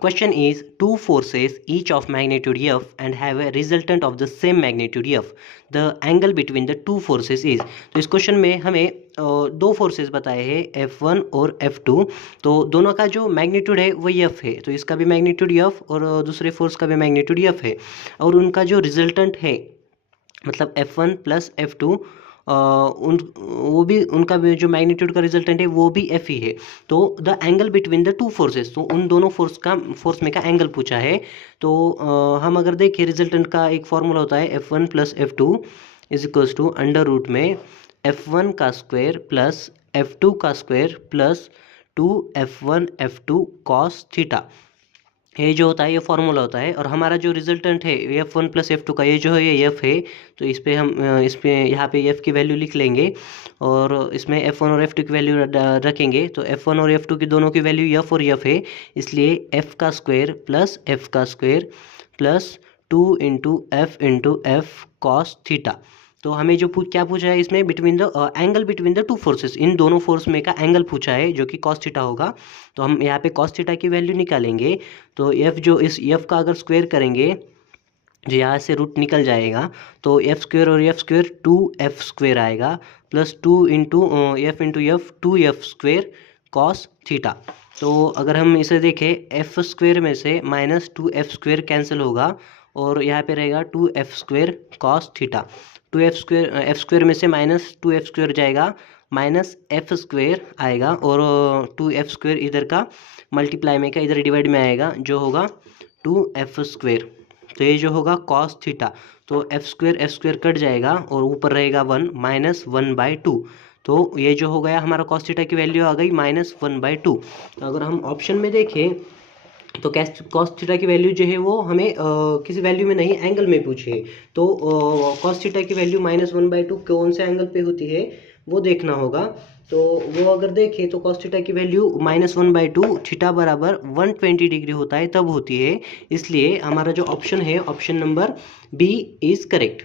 Question is two forces each of magnitude F and have a resultant of the same magnitude F. The angle between the two forces is. तो इस question में हमें दो forces बताए हैं F1 और F2। तो दोनों का जो मैग्नीट्यूड है वो F है, तो इसका भी मैग्नीट्यूड F और दूसरे फोर्स का भी मैग्नीट्यूड F है, और उनका जो रिजल्टेंट है मतलब F1 प्लस F2 वो भी उनका भी जो मैग्नीट्यूड का रिजल्टेंट है वो भी F ही है। तो the angle between the two forces, तो उन दोनों फोर्स में का एंगल पूछा है। तो हम अगर देखें रिजल्टेंट का एक फॉर्मूला होता है F1 plus F2 is equals to under root में F1 का स्क्वायर प्लस F2 का square plus 2F1 F2 cos theta. ये जो होता है ये फॉर्मूला होता है, और हमारा जो रिजल्टेंट है F1 प्लस F2 का ये जो है ये F है। तो इस पर हम यहाँ पे F की वैल्यू लिख लेंगे और इसमें F1 और F2 की वैल्यू रखेंगे। तो F1 और F2 की दोनों की वैल्यू F और F है, इसलिए F का स्क्वायर प्लस F का square plus 2 into F cos theta. तो हमें जो क्या पूछा है इसमें between the angle between the two forces, इन दोनों फोर्स में का एंगल पूछा है जो कि कॉस थीटा होगा। तो हम यहाँ पे कॉस थीटा की वैल्यू निकालेंगे। तो F जो इस F का अगर स्क्वायर करेंगे जो यहाँ से रूट निकल जाएगा, तो F स्क्वायर और F स्क्वायर 2F स्क्वायर आएगा plus 2 into F into F 2F square cos theta. तो अगर हम इसे देखें F स्क्वायर में से माइनस 2F स्क्वायर कैंसिल होगा और यहाँ पे रहेगा 2F square cos theta. 2F square में से माइनस 2F स्क्वायर जाएगा, माइनस F स्क्वायर आएगा और 2F स्क्वायर इधर का मल्टीप्लाई में का इधर डिवाइड में आएगा जो होगा 2F स्क्वायर। तो ये जो होगा कॉस थीटा, तो F स्क्वायर कट जाएगा और ऊपर रहेगा 1 माइनस 1/2। तो ये जो हो गया हमारा कॉस थीटा की वैल्यू आ गई -1/2। तो अगर हम ऑप्शन में देखें तो कॉस थीटा की वैल्यू जो है वो हमें किसी वैल्यू में नहीं एंगल में पूछी है। तो कॉस थीटा की वैल्यू -1/2 कौन से एंगल पे होती है वो देखना होगा। तो वो अगर देखें तो कॉस थीटा की वैल्यू -1/2 थीटा बराबर 120 डिग्री होता है तब होती है, इसलिए हमारा जो ऑप्शन है option number B is correct.